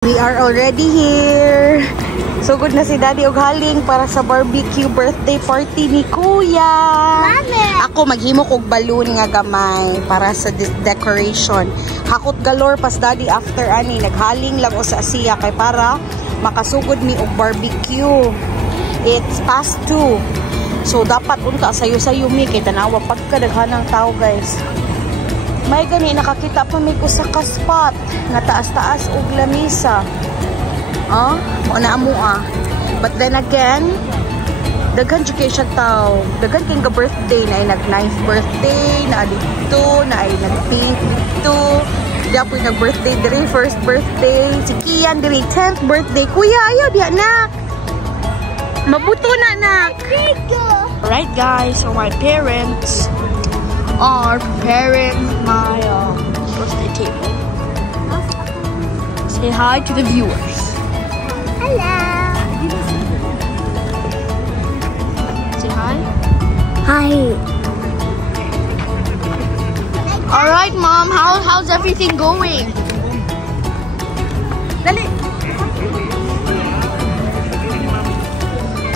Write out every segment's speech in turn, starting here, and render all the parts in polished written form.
We are already here. So good na si Daddy og haling para sa barbecue birthday party ni Kuya. Mami. Ako maghimo kog balloon nga gamay para sa decoration. Hakot galore pas Daddy after ani naghaling lang o sa siya kay para makasugod mi og barbecue. It's past 2. So dapat unta sayo-sayo mi kay tanawa pagkadaghanang tao guys. May gani nakakita pa mi ko sa spot nga taas-taas og lamisa. Muna mo But then again, daghan jud kay siya tao. Daghan kay nga birthday na ay nag-9th birthday, na dito, na ay nag-pink dito. Diya po nag-birthday diri, first birthday. Si Kian diri, 10th birthday. Kuya, ayaw diya nak. Mabuto na nak. Alright guys, so my parents are preparing my birthday table. Say hi to the viewers. Hello. Say hi. Hi. Alright mom, how's everything going? Dali.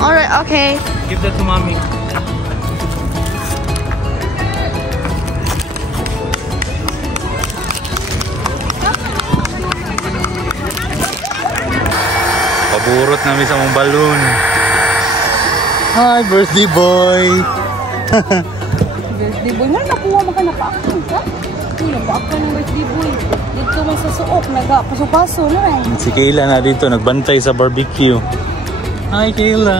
Alright, okay. Give that to mommy. Paburot namin sa mong balloon. Hi, birthday boy! Birthday boy, nga nakuha maka napa-action ka? Napa-action ng birthday boy. Dito man sa suok, nagpaso-paso na eh. Si Kayla na dito, nagbantay sa barbecue. Hi, Kayla!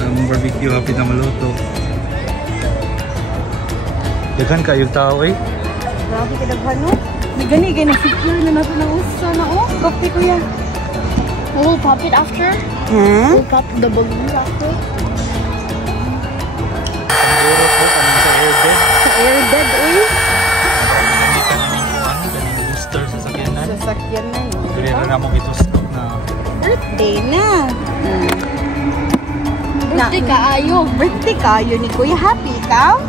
Ang barbecue, hapit na maluto. Daghan kayo tao eh. Grabe ka daghan no? Gani, secure na natin ang usa na Kape ko yan. We'll pop it after. Hmm? We'll pop the balloons after. Pangburot ko, kanina sa airbed. Sa airbed, uy. Hindi ka namin booster sa sakyanan. Sa sakyanan. Kaya na mo ito stock na. Birthday na. Birthday kaayo. Birthday kayo ni Kuya. Happy ikaw?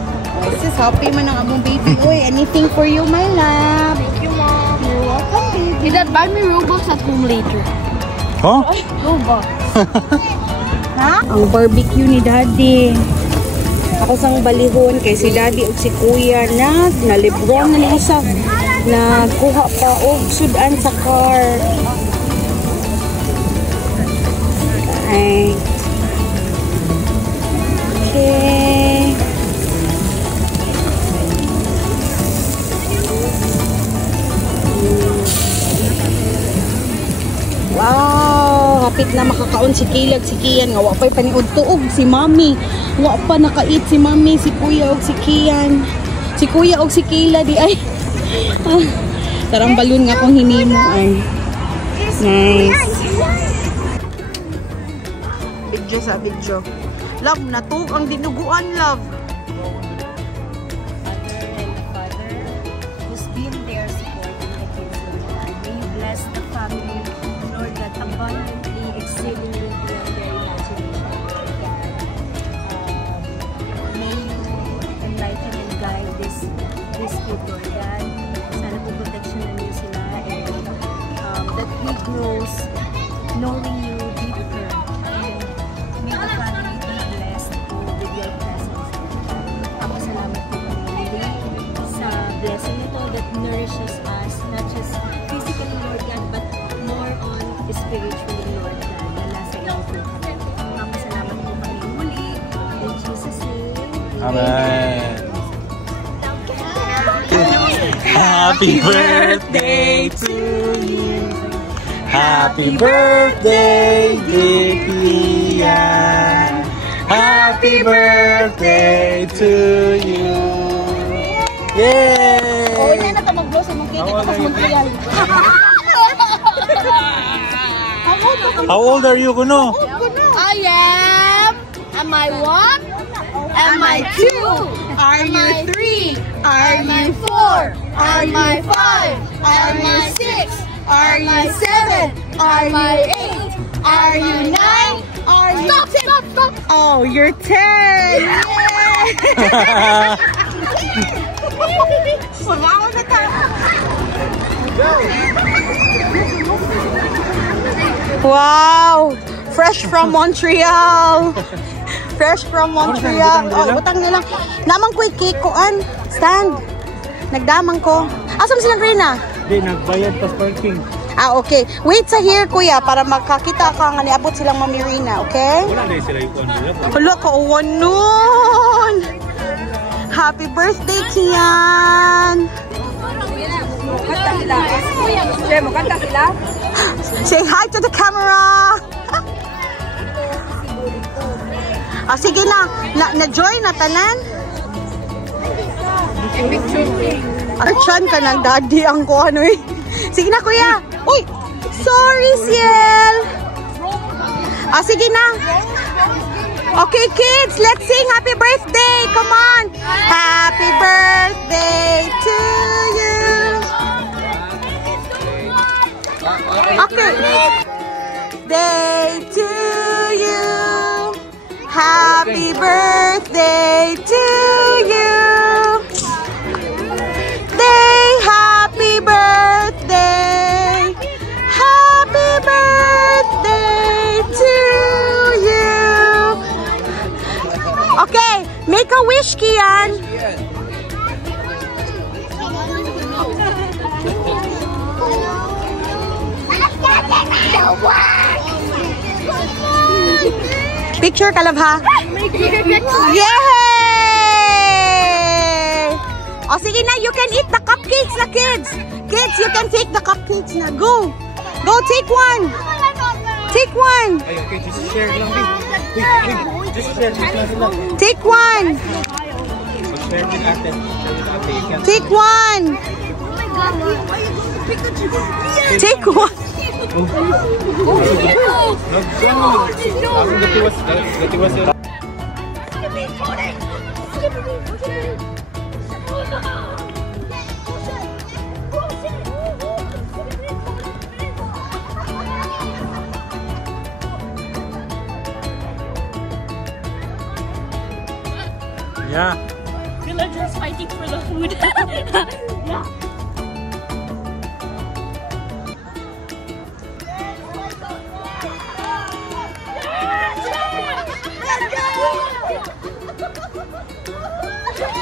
Sis, happy man ang among baby. Uy, anything for you, my love. Thank you, Mom. You're welcome, baby. Hey, Dad, buy me Robux at home later. Huh? Robux. Ha? Ang barbecue ni Daddy. Ako sang balihon kay si Daddy ug si Kuya nalibron na isa. Nagkuha pa og sudan sa car. Ay. Okay. Wow, hapit na makakaon si Kilag, si Kian nga wa pay paniud tuog si Mami. Wa pa nakaeat si Mami, si Kuya ug si Kian. Si Kuya ug si Kila di ay. Tarang balloon nga kung hinimo ay. Nice. Video sa video. Love, natug ang dinuguan, love. Who's been there supporting the kids, Lord. May you bless the family, Lord, that abundantly exceedingly beyond their imagination, Lord God. May you enlighten and guide this kid, Lord God. Sana po proteksyonan niyo sila and that he grows knowing you deeper. And may the family be blessed po with your presence, Lord God. Papasalamat po kami sa blessing ito that nourishes us, not just physically, Lord God, but more on spiritually, Lord God, na nasa iyo po kami. Papasalamat po kami muli. In Jesus' name, Amen. Happy birthday to you. Happy birthday, dear Kian. Happy birthday to you. Yay! Oh, hindi na ito mag-blow sa mong cake. Tapos mag-real. How old are you, Kuno? Am I 1? Am I 2? Are you 3? Are you 4? Are you 5? Are you 6? Are you 7? Are you 8? Are you 9? Are you 10? Stop! Oh, you're 10! Yay! Sumawa na ka! Wow! Fresh from Montreal! Fresh from Montreal. Oh, utang nila. Namang quick cake ko an. Stand. Nagdamang ko. Asam silang Rina? Hindi, nagbayad pas parking. Ah, okay. Wait sa here, kuya, para makakita ka nga niabot silang Mami Rina, okay? Wala na sila yung nila. Hala, kauwan nun! Happy birthday, Kian! Kanta sila. Che, mo kanta sila? Say hi to the camera! Ah, sige na. Na-join na tanan? Archan ka ng daddy ang ko ano eh. Sige na kuya. Uy! Sorry, Ciel! Ah, sige na. Okay, kids, let's sing happy birthday. Come on. Happy birthday to you. Okay. Day to you. Happy birthday to you. Day, happy birthday. Happy birthday to you. Okay, make a wish, Kian. Picture ka lang ha? Yay! O sige na, you can eat the cupcakes na kids. Kids, you can take the cupcakes na. Go! Go, take one! Take one! Ay, okay, just share lang. Just share lang. Take one! Share din natin. Take one! Take one! Yeah. Villagers fighting for the food. Yeah. Let's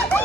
go!